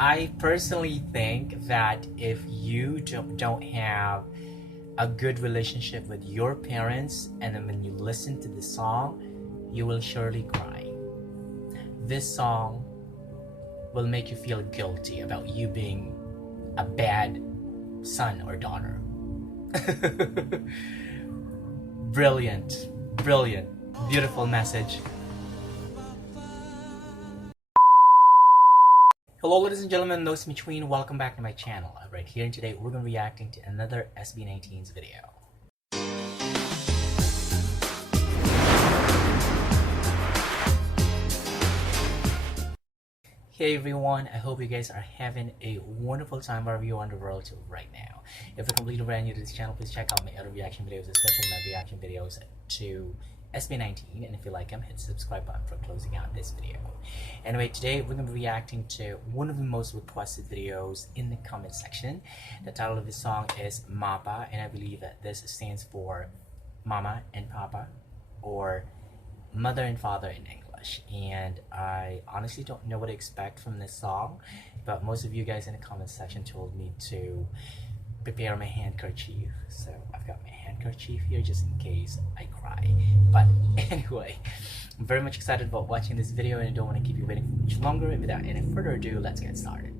I personally think that if you don't have a good relationship with your parents, and then when you listen to the song, you will surely cry. This song will make you feel guilty about you being a bad son or daughter. Brilliant, brilliant, beautiful message. Hello ladies and gentlemen, those in between, welcome back to my channel. Right here and today we're going to be reacting to another SB19's video. Hey everyone, I hope you guys are having a wonderful time wherever you are in the world right now. If you're completely brand new to this channel, please check out my other reaction videos, especially my reaction videos to SB19, and if you like them, hit the subscribe button for closing out this video. Anyway, today we're going to be reacting to one of the most requested videos in the comment section. The title of the song is MAPA, and I believe that this stands for Mama and Papa, or Mother and Father in English. And I honestly don't know what to expect from this song, but most of you guys in the comment section told me to prepare my handkerchief, so I've got my handkerchief here just in case I cry. But anyway, I'm very much excited about watching this video, and I don't want to keep you waiting for much longer. And without any further ado, let's get started.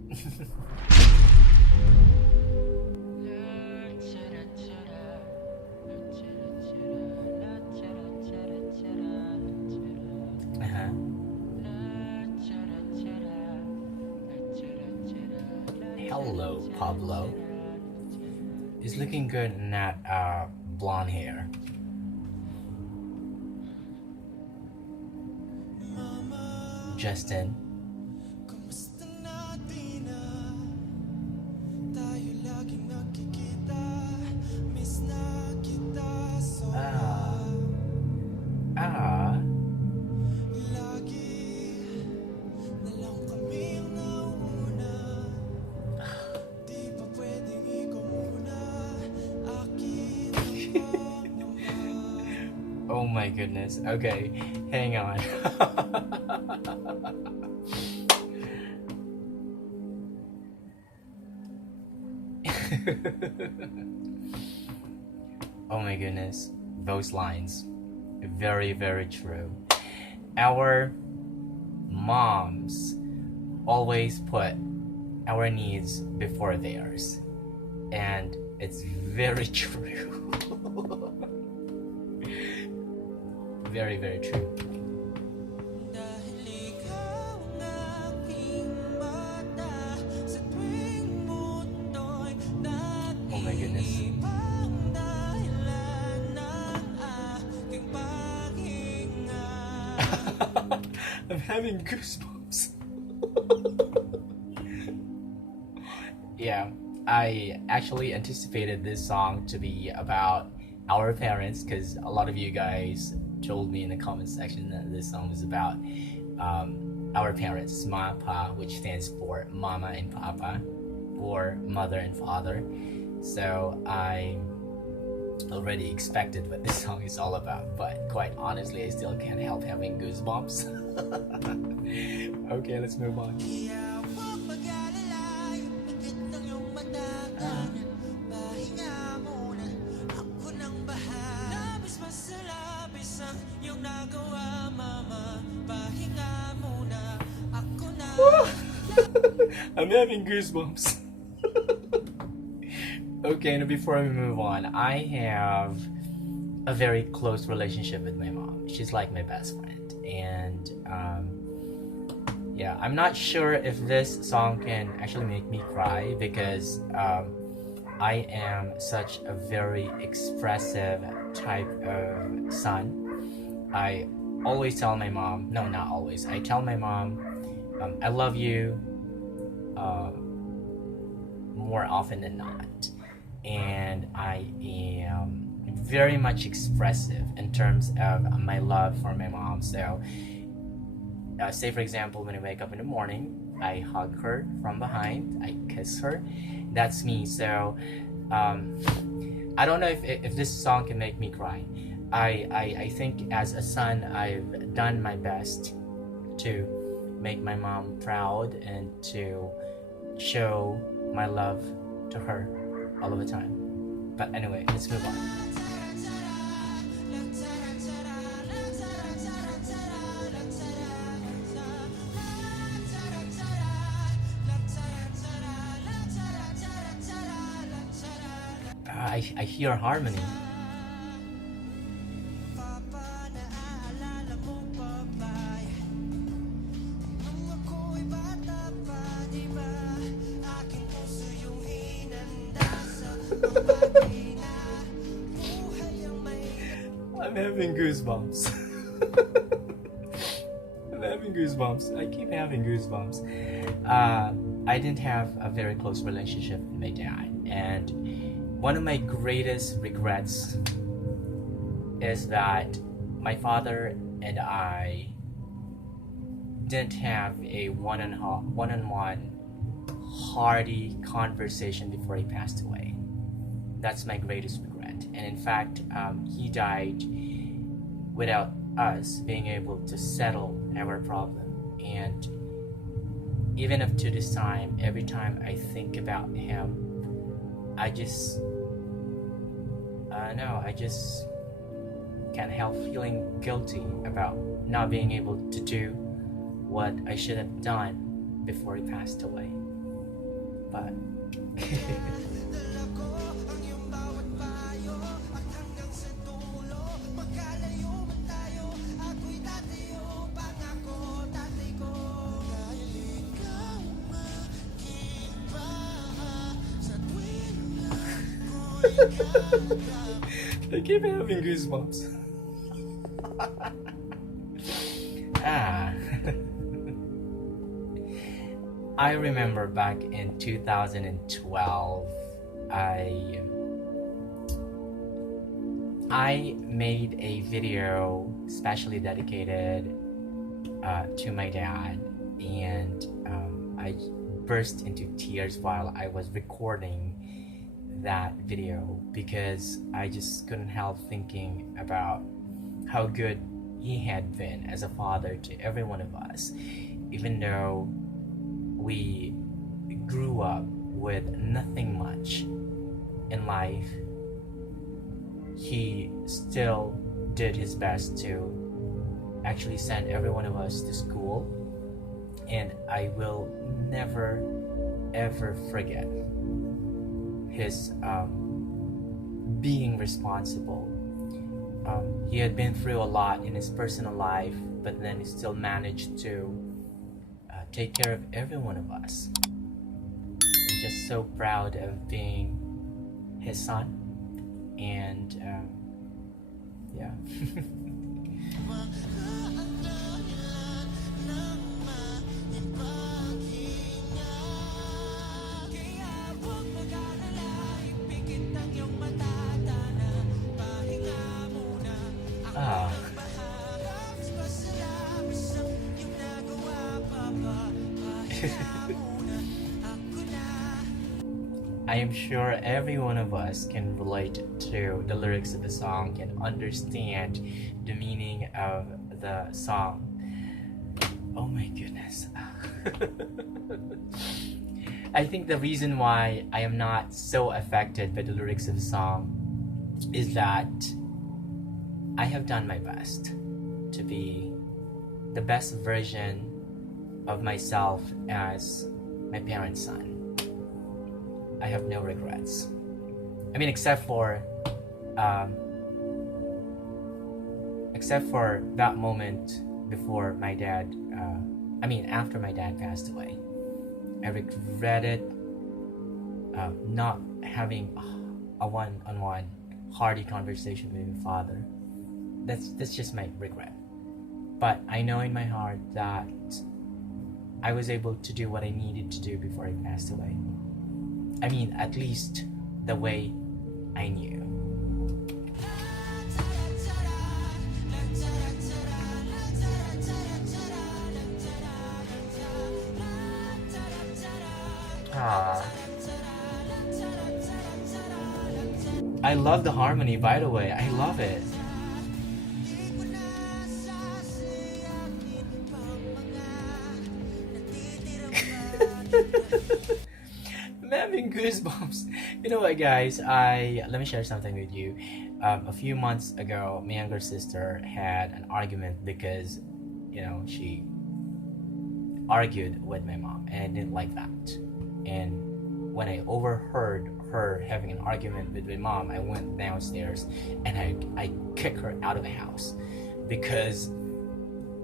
Hello, Pablo. He's looking good in that blonde hair. Justin. Oh my goodness. Okay, hang on. Oh my goodness. Those lines. Very, very true. Our moms always put our needs before theirs. And it's very true. Very, very true. Oh my goodness. I'm having goosebumps. Yeah, I actually anticipated this song to be about our parents, because a lot of you guys told me in the comment section that this song is about our parents, MAPA, which stands for Mama and Papa, or Mother and Father. So I already expected what this song is all about, but quite honestly, I still can't help having goosebumps. Okay, let's move on. I'm having goosebumps. Okay, now before we move on, I have a very close relationship with my mom. She's like my best friend, and yeah, I'm not sure if this song can actually make me cry, because I am such a very expressive type of son. I always tell my mom, no, not always, I tell my mom, I love you more often than not. And I am very much expressive in terms of my love for my mom. So say for example, when I wake up in the morning, I hug her from behind, I kiss her. That's me. So I don't know if this song can make me cry. I think as a son, I've done my best to make my mom proud and to show my love to her all of the time. But anyway, let's move on. I hear harmony. I'm having goosebumps. I'm having goosebumps. I keep having goosebumps. I didn't have a very close relationship with my dad, and one of my greatest regrets is that my father and I didn't have a one-on-one hearty conversation before he passed away. That's my greatest regret. And in fact, he died without us being able to settle our problem. And even up to this time, every time I think about him, I just can't help feeling guilty about not being able to do what I should have done before he passed away. But I keep having goosebumps. I remember back in 2012, I made a video specially dedicated to my dad, and I burst into tears while I was recording that video because I just couldn't help thinking about how good he had been as a father to every one of us. Even though we grew up with nothing much in life, he still did his best to actually send every one of us to school, and I will never ever forget his being responsible. He had been through a lot in his personal life, but then he still managed to take care of every one of us. I'm just so proud of being his son, and yeah. I am sure every one of us can relate to the lyrics of the song, can understand the meaning of the song. Oh my goodness. I think the reason why I am not so affected by the lyrics of the song is that I have done my best to be the best version of myself as my parents' son. I have no regrets. I mean, except for that moment before my dad, after my dad passed away. I regretted not having a one-on-one hearty conversation with my father. That's just my regret. But I know in my heart that I was able to do what I needed to do before he passed away. I mean, at least the way I knew. I love the harmony, by the way. I love it. goosebumps. You know what, guys? Let me share something with you. A few months ago, my younger sister had an argument because, she argued with my mom, and I didn't like that. And when I overheard her having an argument with my mom, I went downstairs and I kicked her out of the house because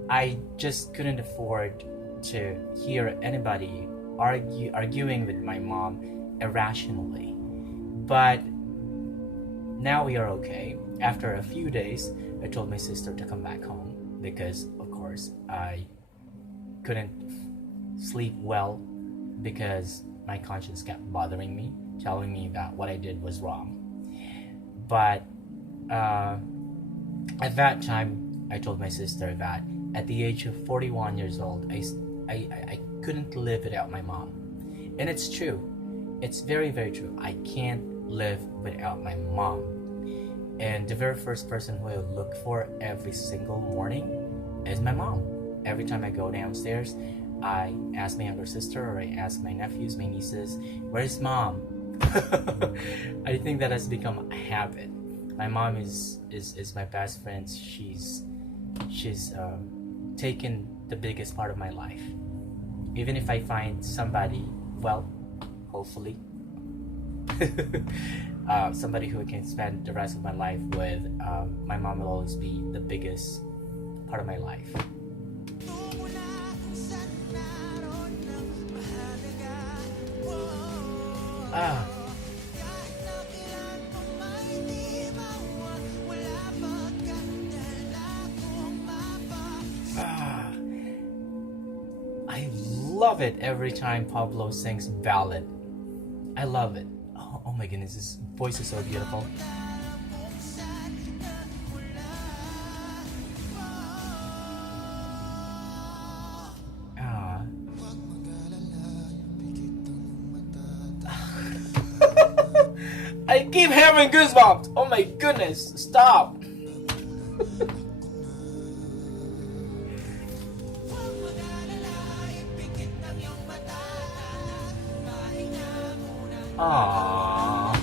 I just couldn't afford to hear anybody arguing with my mom irrationally. But now we are okay. After a few days, I told my sister to come back home because, of course, I couldn't sleep well because my conscience kept bothering me, telling me that what I did was wrong. But at that time, I told my sister that at the age of 41 years old, I couldn't live without my mom. And it's true. It's very, very true. I can't live without my mom. And the very first person who I look for every single morning is my mom. Every time I go downstairs, I ask my younger sister or I ask my nephews, my nieces, where's mom? I think that has become a habit. My mom is my best friend. She's taken the biggest part of my life. Even if I find somebody, well, hopefully, somebody who I can spend the rest of my life with, my mom will always be the biggest part of my life. I love it every time Pablo sings ballad. I love it. Oh my goodness, his voice is so beautiful. I keep having goosebumps. Oh my goodness, stop. Aww.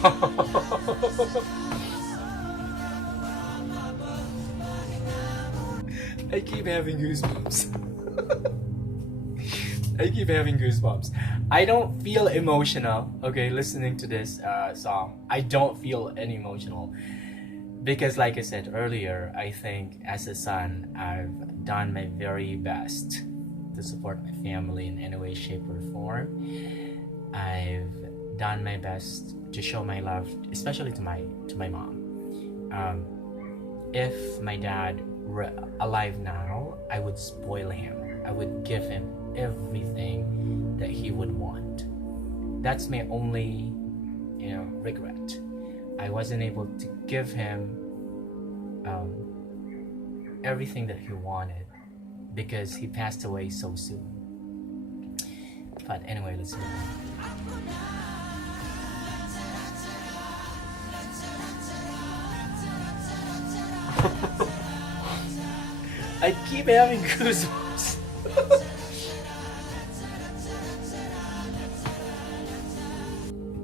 I keep having goosebumps. I keep having goosebumps. I don't feel emotional, okay, listening to this song. I don't feel any emotional. Because like I said earlier, I think as a son, I've done my very best to support my family in any way, shape, or form. I've done my best to show my love, especially to my mom. If my dad were alive now, I would spoil him. I would give him everything that he would want. That's my only, regret. I wasn't able to give him everything that he wanted because he passed away so soon. But anyway, let's move on. I keep having goosebumps.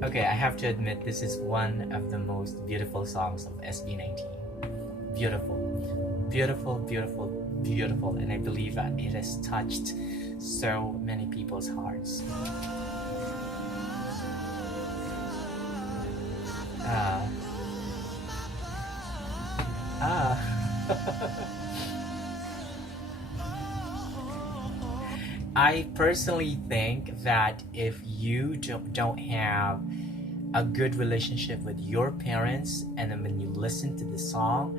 Okay, I have to admit this is one of the most beautiful songs of SB19. Beautiful, beautiful, beautiful, beautiful, and I believe that it has touched so many people's hearts. I personally think that if you don't have a good relationship with your parents, and then when you listen to the song,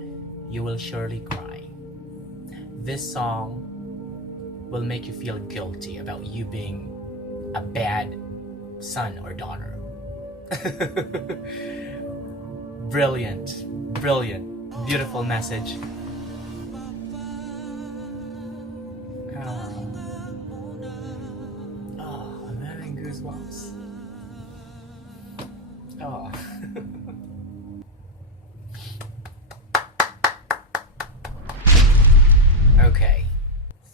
you will surely cry. This song will make you feel guilty about you being a bad son or daughter. Brilliant, brilliant, beautiful message. I'm having goosebumps. Oh. Okay.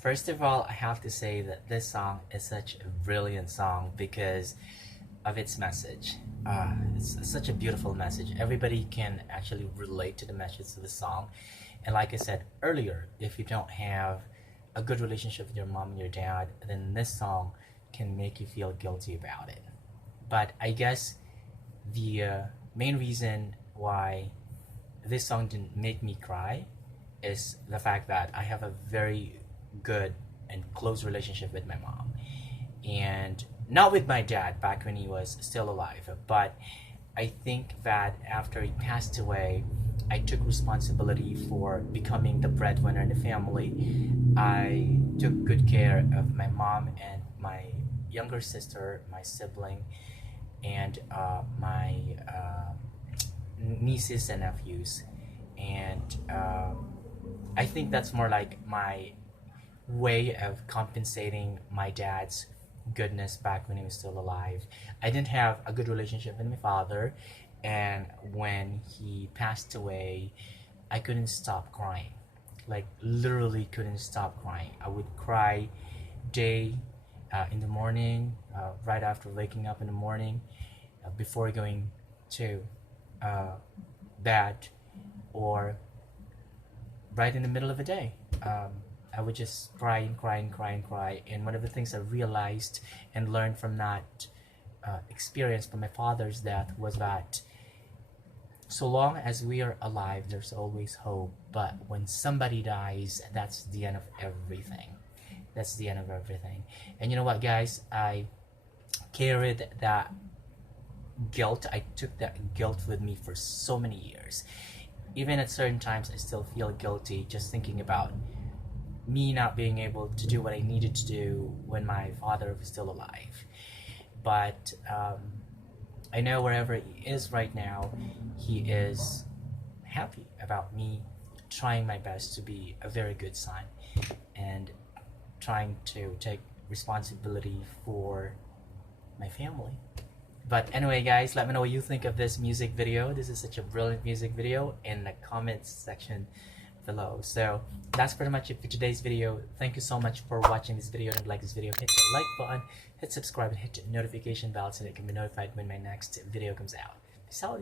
First of all, I have to say that this song is such a brilliant song because of its message. It's such a beautiful message. Everybody can actually relate to the message of the song. And like I said earlier, if you don't have a good relationship with your mom and your dad, then this song can make you feel guilty about it. But I guess the main reason why this song didn't make me cry is the fact that I have a very good and close relationship with my mom. And not with my dad back when he was still alive, but I think that after he passed away, I took responsibility for becoming the breadwinner in the family. I took good care of my mom and my younger sister, my sibling, and my nieces and nephews. And I think that's more like my way of compensating my dad's goodness back when he was still alive. I didn't have a good relationship with my father, and when he passed away, I couldn't stop crying. Like literally couldn't stop crying. I would cry day in the morning, right after waking up in the morning, before going to bed, or right in the middle of the day. I would just cry and cry and cry and cry. And one of the things I realized and learned from that experience from my father's death was that so long as we are alive, there's always hope. But when somebody dies, that's the end of everything. That's the end of everything. And you know what, guys? I carried that guilt. I took that guilt with me for so many years. Even at certain times, I still feel guilty just thinking about me not being able to do what I needed to do when my father was still alive. But I know wherever he is right now, he is happy about me trying my best to be a very good son and trying to take responsibility for my family. But anyway, guys, let me know what you think of this music video. This is such a brilliant music video in the comments section below. So that's pretty much it for today's video. Thank you so much for watching this video. And if you like this video, hit the like button, hit subscribe, and hit the notification bell so that you can be notified when my next video comes out. Peace out.